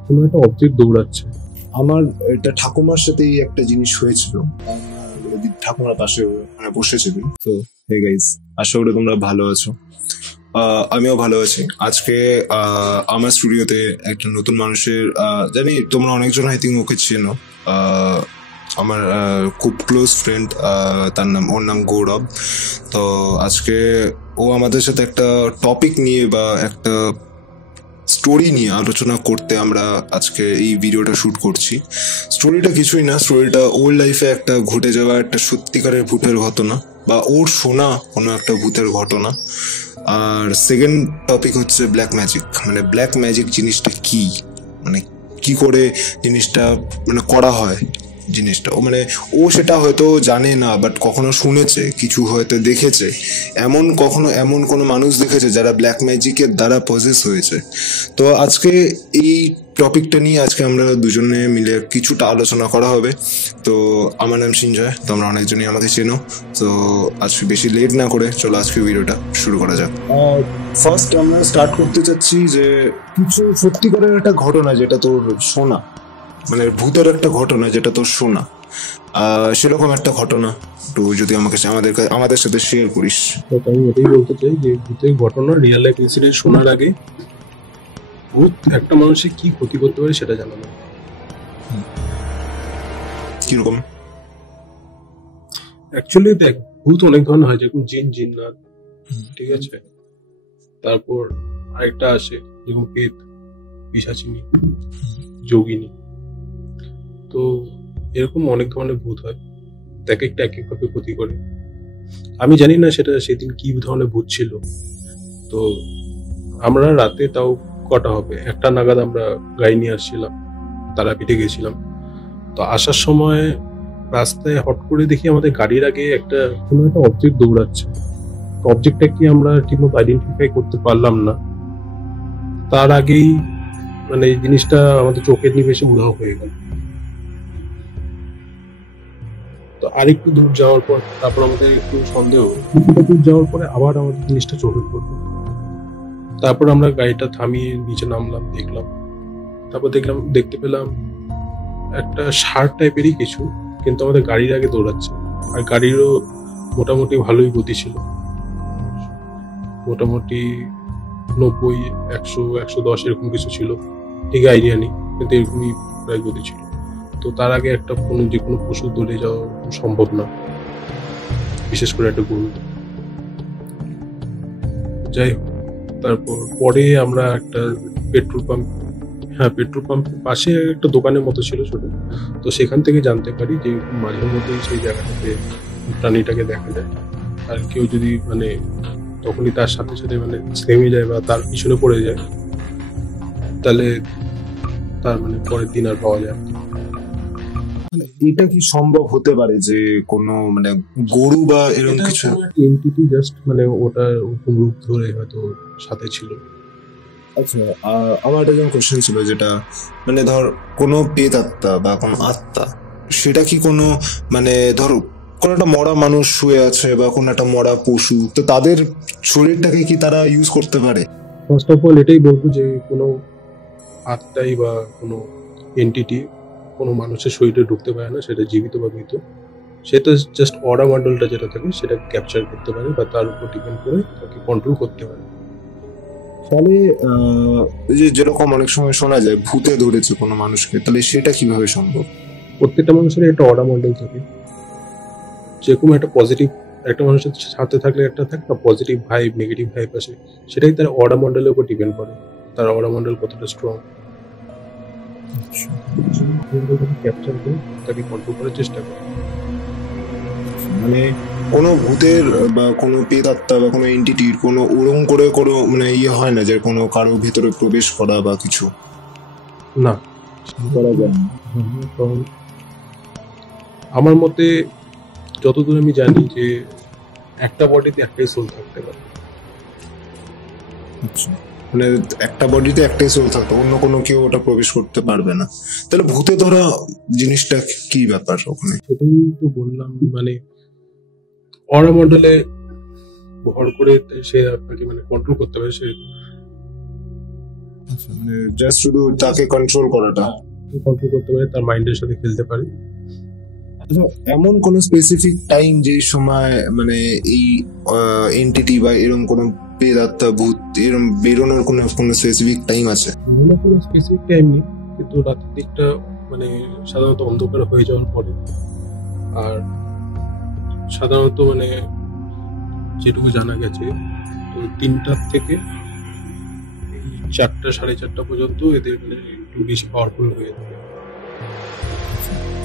কোনো একটা অবজেক্ট দৌড়াচ্ছে। আমার এটা ঠাকুমার সাথেই একটা জিনিস হয়েছিল। ঠাকুমার পাশে বসেছিল। তো হে গাইস, আশা করি তোমরা ভালো আছো। আমিও ভালো আছি। আজকে আমার স্টুডিওতে একটা নতুন মানুষের, জানি তোমরা অনেকজন আই থিঙ্ক ওকে চেনো। আমার খুব ক্লোজ ফ্রেন্ড, ওর নাম গৌরব। তো আজকে ও আমাদের সাথে একটা টপিক নিয়ে বা একটা স্টোরি নিয়ে আলোচনা করতে আমরা আজকে এই ভিডিওটা শুট করছি। স্টোরিটা কিছুই না, স্টোরিটা ওর লাইফে একটা ঘটে যাওয়া একটা সত্যিকারের ভূতের ঘটনা বা ওর শোনা কোনো একটা ভূতের ঘটনা। আর সেকেন্ড টপিক হচ্ছে ব্ল্যাক ম্যাজিক। মানে ব্ল্যাক ম্যাজিক জিনিসটা কি, মানে কি করে জিনিসটা মানে করা হয় জিনিসটা, ও সেটা হয়তো জানে না, বাট কখনো শুনেছে, কিছু হয়তো দেখেছে। এমন কোনো মানুষ দেখেছে যারা ব্ল্যাক ম্যাজিকের দ্বারা পজেস হয়েছে। তো আজকে এই টপিকটা নিয়ে আজকে আমরা দুজনে মিলে কিছুটা আলোচনা করা হবে। তো আমার নাম সঞ্জয়, তোমরা অনেকজনই আমাকে চেনো। তো আজকে বেশি লেট না করে চলো আজকে ভিডিওটা শুরু করা যাক। ফার্স্ট আমরা স্টার্ট করতে চাচ্ছি যে কিছু সত্যিকারের একটা ঘটনা যেটা তোর শোনা, মানে ভূতের একটা ঘটনা যেটা তোর শোনা, সেরকম একটা ঘটনা একটু যদি আমাদের সাথে শেয়ার করিস। আমি এটাই বলতে চাই যে ভূতের ঘটনা, রিয়েল লাইফ ইনসিডেন্ট শোনার আগে ভূত একটা মানুষের কি ক্ষতি করতে পারে সেটা জানানো। কিরকম? অ্যাকচুয়ালি দেখ, ভূত অনেক ধরনের হয়, যেরকম জিন, জিন্নাত, ঠিক আছে। তারপর আরেকটা আসে যেরকম পেত, পিশাচিনী, যোগিনী। তো এরকম অনেক ধরনের ভূত হয়, এক একটা এক একভাবে ক্ষতি করে। আমি জানি না সেটা সেদিন কি ধরনের ভূত ছিল। তো আমরা রাতে, তাও কটা হবে, 1টা নাগাদ আমরা গাড়ি নিয়ে আসছিলাম, তারাপীঠে গেছিলাম। তো আসার সময় রাস্তায় হট করে দেখি আমাদের গাড়ির আগে কোনো একটা অবজেক্ট দৌড়াচ্ছে। অবজেক্টটা কি আমরা ঠিকমতো আইডেন্টিফাই করতে পারলাম না। তার আগেই মানে এই জিনিসটা আমাদের চোখের নিমেষে উধাও হয়ে গেল। তো আরেকটু দূর যাওয়ার পর তারপর আমাদের একটু সন্দেহ, কিছুটা দূর যাওয়ার পরে আবার আমাদের জিনিসটা চোখে পড়লো। তারপর আমরা গাড়িটা থামিয়ে নিচে নামলাম, দেখলাম। তারপর দেখতে পেলাম একটা ষাঁড় টাইপেরই কিছু, কিন্তু আমাদের গাড়ির আগে দৌড়াচ্ছে। আর গাড়িরও মোটামুটি ভালোই গতি ছিল, মোটামুটি 90, 100, 110 এরকম কিছু ছিল, ঠিক আইডিয়া নেই, কিন্তু এরকমই প্রায় গতি ছিল। তো তার আগে যে কোনো পশু দৌড়ে যাওয়া সম্ভব না, বিশেষ করে একটা গরু। যাই হোক, তারপর পরে আমরা একটা পেট্রোল পাম্পের পাশে একটা দোকানের মতো ছিল ছোট। তো সেখান থেকে জানতে পারি যে মাঝে মধ্যেই সেই জায়গাটাতে প্রাণীটাকে দেখা যায়। আর কেউ যদি মানে তখনই তার সাথে সাথে মানে থেমে যায় বা তার পিছনে পড়ে যায়, তাহলে তার মানে পরের দিন আর পাওয়া যায়। মানে এটা কি সম্ভব হতে পারে যে কোনো মানে গরু বা এরকম কিছু এনটিটি জাস্ট মানে ওটা রূপ ধরে হয়তো সাথে ছিল। আচ্ছা, আমার একটা যেমন কোশ্চেন ছিল, যেটা মানে ধর কোনো পেত আত্মা বা কোনো আত্মা, সেটা কি কোনো মানে ধর কোনো একটা মরা মানুষ শুয়ে আছে বা কোনো একটা মরা পশু, তো তাদের শরীরটাকে কি তারা ইউজ করতে পারে? ফার্স্ট অফ অল এটাই বলবো যে কোনো আত্মাই বা কোনো এন্টিটি কোনো মানুষের শরীরে ঢুকতে পারে না, সেটা জীবিত বা মৃত। সেটা জাস্ট অরা মন্ডলটা যেটা থাকে সেটা ক্যাপচার করতে পারে বা তার উপর ডিপেন্ড করে তাকে কন্ট্রোল করতে পারে। তাহলে যেরকম অনেক সময় শোনা যায় ভূতে ধরেছে কোনো মানুষকে, তাহলে সেটা কিভাবে সম্ভব? প্রত্যেকটা মানুষের একটা অরা মন্ডল থাকে, যেরকম একটা পজিটিভ, একটা মানুষের সাথে থাকলে একটা থাকে না পজিটিভ ভাইব, নেগেটিভ ভাইব আসে, সেটাই তার অরা মন্ডলের উপর ডিপেন্ড করে, তার অরা মন্ডল কতটা স্ট্রং। ক্যাপচার করে তাকে কন্ট্রোল করার চেষ্টা করে। মানে কোনো ভূতের বা কোনো পেতাত্মা বা কোনো এন্টিটির কোনো ওরম করে কোনো মানে হয় না যে কোনো কারো ভেতরে প্রবেশ করা বা কিছু না করা যায় না? আমার মতে যতদূর আমি জানি যে একটা বডিতে একটাই সোল থাকতে পারে। আচ্ছা, মানে একটা বডিতে একটাই সোল থাকতো, অন্য কোনো কেউ ওটা প্রবেশ করতে পারবে না। তাহলে ভূতে ধরা জিনিসটা কি ব্যাপার ওখানে? সেটাই তো বললাম, মানে অরা মন্ডলে ভর করে সে আপনাকে মানে কন্ট্রোল করতে পারে। সে আচ্ছা, মানে জাস্ট শুধু তাকে কন্ট্রোল করাটা। কন্ট্রোল করতে পারে, তার মাইন্ডের সাথে খেলতে পারে। আচ্ছা, এমন কোন স্পেসিফিক টাইম যে সময় মানে এই এন্টিটি বা এরকম কোন প্রেতাত্মা ভূত এরকম বেরোনোর কোন স্পেসিফিক টাইম আছে? কোনো স্পেসিফিক টাইম নেই, কিন্তু রাতের দিকটা মানে সাধারণত অন্ধকার হয়ে যাওয়ার পরে, আর সাধারণত মানে যেটুকু জানা গেছে তো 3টার থেকে 4টা 4:30 পর্যন্ত এদের মানে একটু বেশি পাওয়ারফুল হয়ে থাকে।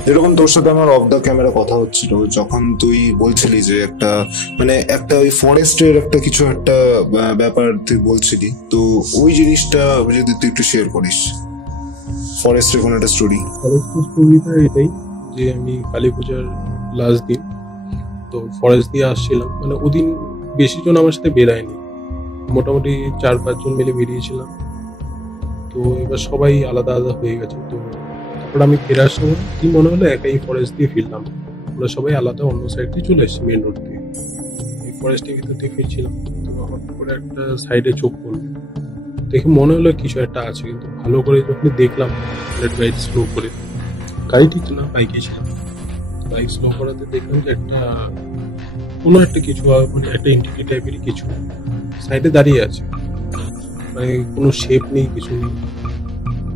যেরকম তোর সাথে আমার অফ দ্য ক্যামেরা কথা হচ্ছিল, যখন তুই বলছিলি যে একটা ওই ফরেস্টের একটা কিছু একটা ব্যাপার তুই বলছিলি, তো ওই জিনিসটা যদি তুই একটু শেয়ার করিস, ফরেস্টের কোনো একটা স্টোরি। ফরেস্টের স্টোরিটা এটাই যে আমি কালী পূজার লাস্ট দিন তো ফরেস্ট দিয়ে আসছিলাম, মানে ওদিন বেশি জন আমার সাথে বেরায়নি, মোটামুটি 4-5 জন মিলে বেরিয়েছিলাম। তো এবার সবাই আলাদা আলাদা হয়ে গেছে। তো তারপর আমি ফেরার সময় কি মনে হলো একাই ফরেস্ট দিয়ে ফিরলাম, আমরা সবাই আলাদা অন্য সাইড দিয়ে চলে এসেছি মেন রোড দিয়ে। এই ফরেস্টের ভিতর দিয়ে ফিরছিলাম, তো হঠাৎ করে একটা সাইডে চোখ পড়লো, দেখে মনে হলো কিছু একটা আছে, কিন্তু ভালো করে যখন দেখলাম গাড়ি স্লো করে, গাড়ি ঠিক না বাইকে ছিলাম, বাইক স্লো করাতে দেখলাম যে কোনো একটা কিছু মানে একটা এন্টিটি টাইপেরই কিছু সাইডে দাঁড়িয়ে আছে, মানে কোনো শেপ নেই কিছু নেই,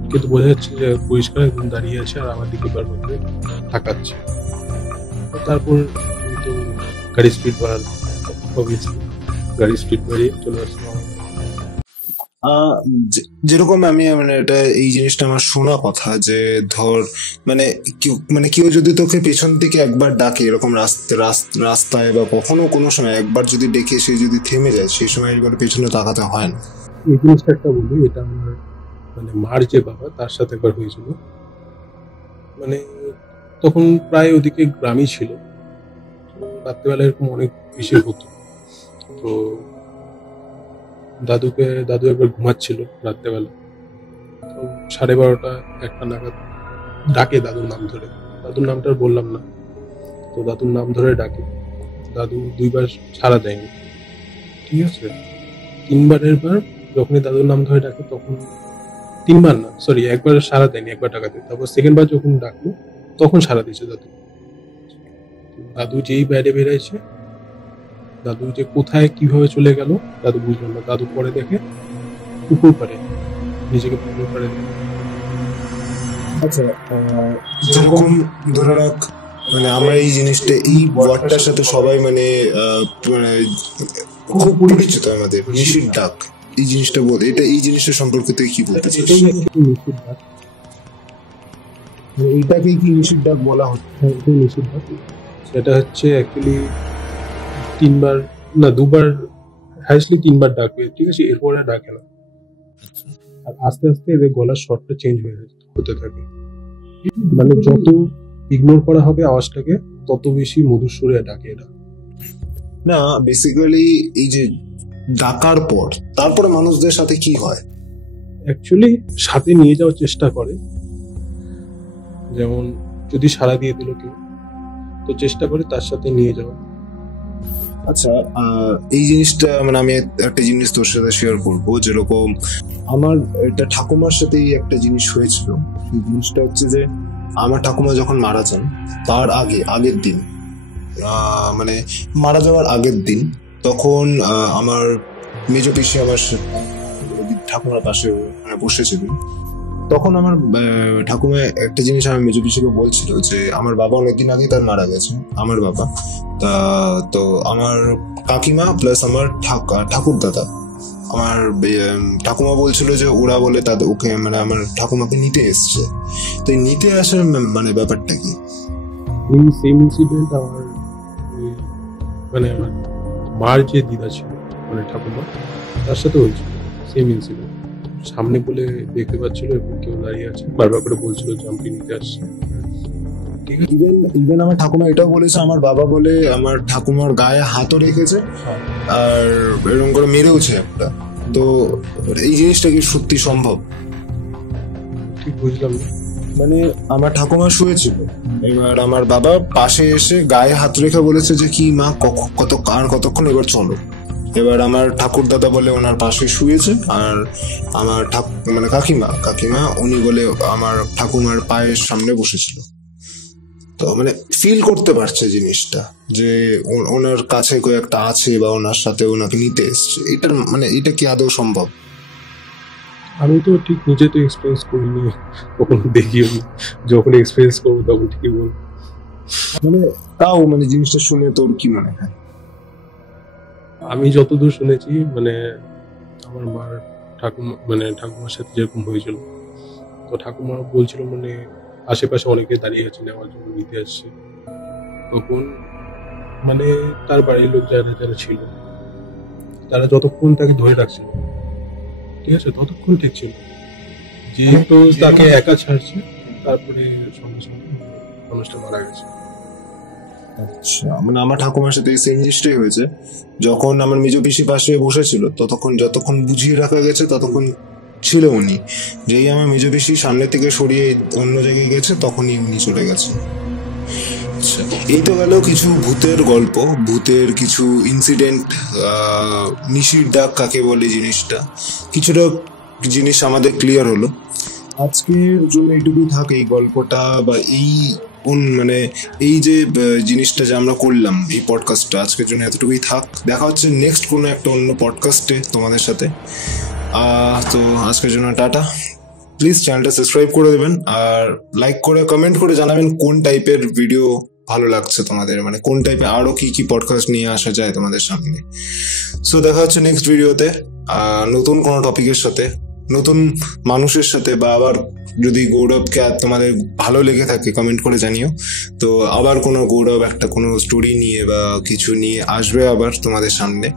কিন্তু বোঝা যাচ্ছে যে পরিষ্কার একদম দাঁড়িয়ে আছে আর আমার দিকে বারবার করে তাকাচ্ছে। তারপর আমি তো গাড়ি স্পিড বাড়ালাম, অবভিয়াসলি গাড়ি স্পিড বাড়িয়ে চলে আসলাম। যেরকম আমি মানে এটা এই জিনিসটা আমার শোনা কথা যে ধর মানে কেউ যদি তোকে পেছন থেকে একবার ডাকে এরকম রাস্তায় বা কখনো কোনো সময় একবার যদি ডেকে সে যদি থেমে যায়, সেই সময় একবার পেছনে তাকাতে হয় না। এই জিনিসটা একটা বলি, এটা আমার মানে মার যে বাবা তার সাথে একবার হয়েছিল, মানে তখন প্রায় ওদিকে গ্রামই ছিল, রাত্রেবেলা এরকম অনেক বেশি হতো। তো দাদু একবার ঘুমাচ্ছিল রাত্রেবেলা, তো 12:30-1টা নাগাদ ডাকে দাদুর নাম ধরে, দাদুর নামটা বললাম না, তো দাদুর নাম ধরে ডাকে, দাদু 2বার সাড়া দেয়নি, ঠিক আছে, 3বারের বার যখনই দাদুর নাম ধরে ডাকে তখন 3বার না সরি 1বার সাড়া দেয়নি, 1বার ডাকাতে, তারপর সেকেন্ডবার যখন ডাকলো তখন সাড়া দিয়েছে দাদু। দাদু যেই বাইরে বেরিয়েছে, দাদু যে কোথায় কিভাবে চলে গেল দাদু বুঝলো না, দাদু পরে দেখে পুকুর পাড়ে, নিজেকে পুকুর পাড়ে। আচ্ছা, যেরকম ধরে রাখ মানে আমরা এই জিনিসটা এই ওয়ার্ডটার সাথে সবাই মানে মানে খুব পরিচিত আমাদের, নিশির ডাক, এই জিনিসটা বল, এটা এই জিনিসটা সম্পর্কে তুই কি বলতে চাস? এইটাকে কি নিশির ডাক বলা হচ্ছে? নিশির ডাক সেটা হচ্ছে অ্যাকচুয়ালি 3বার না 2বার, হাইস্টলি 3বার ডাকবে, ঠিক আছে, এরপরে ডাকে না, আর আস্তে আস্তে এদের গলার শটটা চেঞ্জ হতে থাকে, মানে যত ইগনোর করা হবে আওয়াজটাকে তত বেশি মধুর সুরে ডাকে এরা। না বেসিক্যালি এই যে ডাকার পর তারপরে মানুষদের সাথে কি হয়? অ্যাকচুয়ালি সাথে নিয়ে যাওয়ার চেষ্টা করে, যেমন যদি সাড়া দিয়ে দিল কেউ তো চেষ্টা করে তার সাথে নিয়ে যাওয়া। আচ্ছা, এই জিনিসটা মানে আমি একটা জিনিস তোর সাথে শেয়ার করবো, যেরকম আমার একটা ঠাকুমার সাথেই একটা জিনিস হয়েছিল। সেই জিনিসটা হচ্ছে যে আমার ঠাকুমা যখন মারা যান তার আগের দিন, মানে মারা যাওয়ার আগের দিন, তখন আমার মেজ পিসি আমার ঠাকুমার পাশে বসেছিলেন। তখন আমার ঠাকুমা একটা জিনিস আমার মেজ পিসিকে বলছিল যে আমার বাবা অনেকদিন আগে তার মারা গেছে, আমার বাবা। তো আমার কাকিমা প্লাস আমার ঠাকুর দাদা, আমার ঠাকুমা বলছিল যে ওরা বলে তাদের ওকে মানে আমার ঠাকুমাকে নিতে এসছে। তো নিতে আসার মানে ব্যাপারটা কি? এই সেম ইনসিডেন্ট আমার মানে আমার মার যে দিদা ছিল মানে ঠাকুমা, তার সাথে হয়েছিল সেম ইনসিডেন্ট। সামনে বলে দেখতে পাচ্ছিল এবং কেউ দাঁড়িয়ে আছে, বারবার করে বলছিল যে আমাকে নিতে আসছে। ঠিক আছে, ইভেন আমার ঠাকুমা এটাও বলেছে আমার বাবা বলে আমার ঠাকুমার গায়ে হাতও রেখেছে আর এরকম করে মেরেওছে একটা। তো এই জিনিসটা কি সত্যি সম্ভব? ঠিক বুঝলাম না। মানে আমার ঠাকুমা শুয়েছিল, এবার আমার বাবা পাশে এসে গায়ে হাত রেখে বলেছে যে কি মা কতক্ষণ এবার চলো। এবার আমার ঠাকুরদাদা বলে ওনার পাশে শুয়েছে, আর আমার মানে কাকিমা উনি বলে আমার ঠাকুমার পায়ের সামনে বসেছিল। তো মানে ফিল করতে পারছে জিনিসটা যে ওনার কাছে কেউ একটা আছে বা ওনার সাথে ওনাকে নিতে এসছে। এটা কি আদৌ সম্ভব? আমি তো ঠিক নিজে তো এক্সপিরিয়েন্স করিনি, কখনো দেখিও নি, যখন এক্সপিরিয়েন্স করবো তখন ঠিকই বলবো। মানে তাও মানে জিনিসটা শুনে তোর কি মনে হয়? আমি যতদূর শুনেছি মানে আমার মার ঠাকুমার সাথে যেরকম হয়েছিল, তো ঠাকুমা বলছিল মানে আশেপাশে অনেকে দাঁড়িয়ে আছে নেওয়ার জন্য, নিতে আসছে। তখন মানে তার বাড়ির লোক যারা ছিল তারা যতক্ষণ তাকে ধরে রাখছিল, ঠিক আছে, ততক্ষণ ঠিক ছিল। যেহেতু তাকে একা ছাড়ছে, তারপরে সঙ্গে সঙ্গে মানুষটা মারা গেছে। আচ্ছা, মানে আমার ঠাকুমার সাথে সেই জিনিসটাই হয়েছে। যখন আমার মেজ পিসি পাশে বসেছিল যতক্ষণ বুঝিয়ে রাখা গেছে ততক্ষণ ছিল উনি। যেই আমার মেজ পিসি সামনে থেকে সরিয়ে অন্য জায়গায় গেছে তখনই উনি চলে গেছে। আচ্ছা, এই তো গেল কিছু ভূতের গল্প, ভূতের কিছু ইনসিডেন্ট, নিশির ডাক কাকে বলে জিনিসটা, কিছুটা জিনিস আমাদের ক্লিয়ার হলো। আজকের জন্য এইটুকুই থাক এই গল্পটা বা মানে এই যে জিনিসটা যে আমরা করলাম এই পডকাস্টটা, আজকের জন্য এতটুকুই থাক। দেখা হচ্ছে নেক্সট কোনো একটা অন্য পডকাস্টে তোমাদের সাথে। তো আজকের জন্য টাটা। প্লিজ চ্যানেলটা সাবস্ক্রাইব করে দেবেন, আর লাইক করে কমেন্ট করে জানাবেন কোন টাইপের ভিডিও ভালো লাগছে তোমাদের, মানে কোন টাইপের আরো কি পডকাস্ট নিয়ে আসা যায় তোমাদের সামনে। সো দেখা হচ্ছে নেক্সট ভিডিওতে নতুন কোনো টপিকের সাথে, নতুন মানুষের সাথে, বা আবার যদি গৌরবকে তোমাদের ভালো লেগে থাকে কমেন্ট করে জানিও। তো আবার কোনো গৌরব একটা কোনো স্টোরি নিয়ে বা কিছু নিয়ে আসবে আবার তোমাদের সামনে।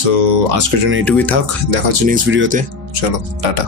সো আজকের জন্য এইটুকুই থাক, দেখা হচ্ছে নেক্সট ভিডিওতে। চলো টাটা।